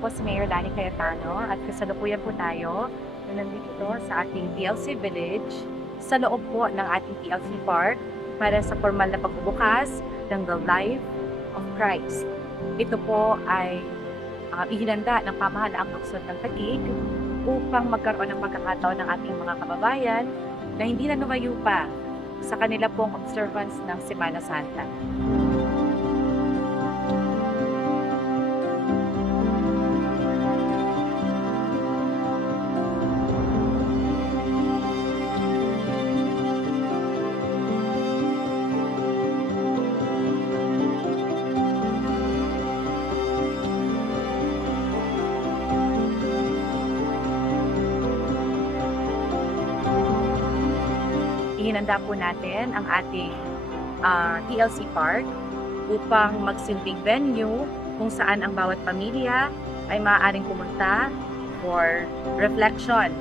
po si Mayor Lani Cayetano at kasalukuyan po tayo na nandito sa ating TLC Village sa loob po ng ating TLC Park para sa formal na pagbubukas ng The Life of Christ. Ito po ay ihinanda ng pamahalaang lungsod ng Taguig upang magkaroon ng pagkakataon ng ating mga kababayan na hindi na lumayo pa sa kanila pong observance ng Semana Santa. Ihinanda po natin ang ating TLC Park upang magsilbing venue kung saan ang bawat pamilya ay maaaring pumunta for reflection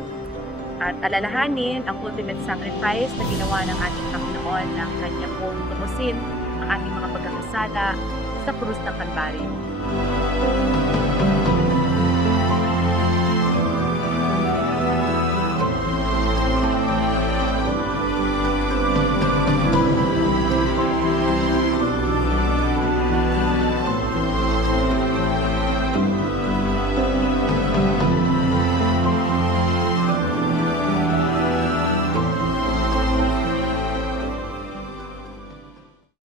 at alalahanin ang ultimate sacrifice na ginawa ng ating Panginoon ng kanya pong tumusin ang ating mga pagkakasala sa krus ng Kalbaryo.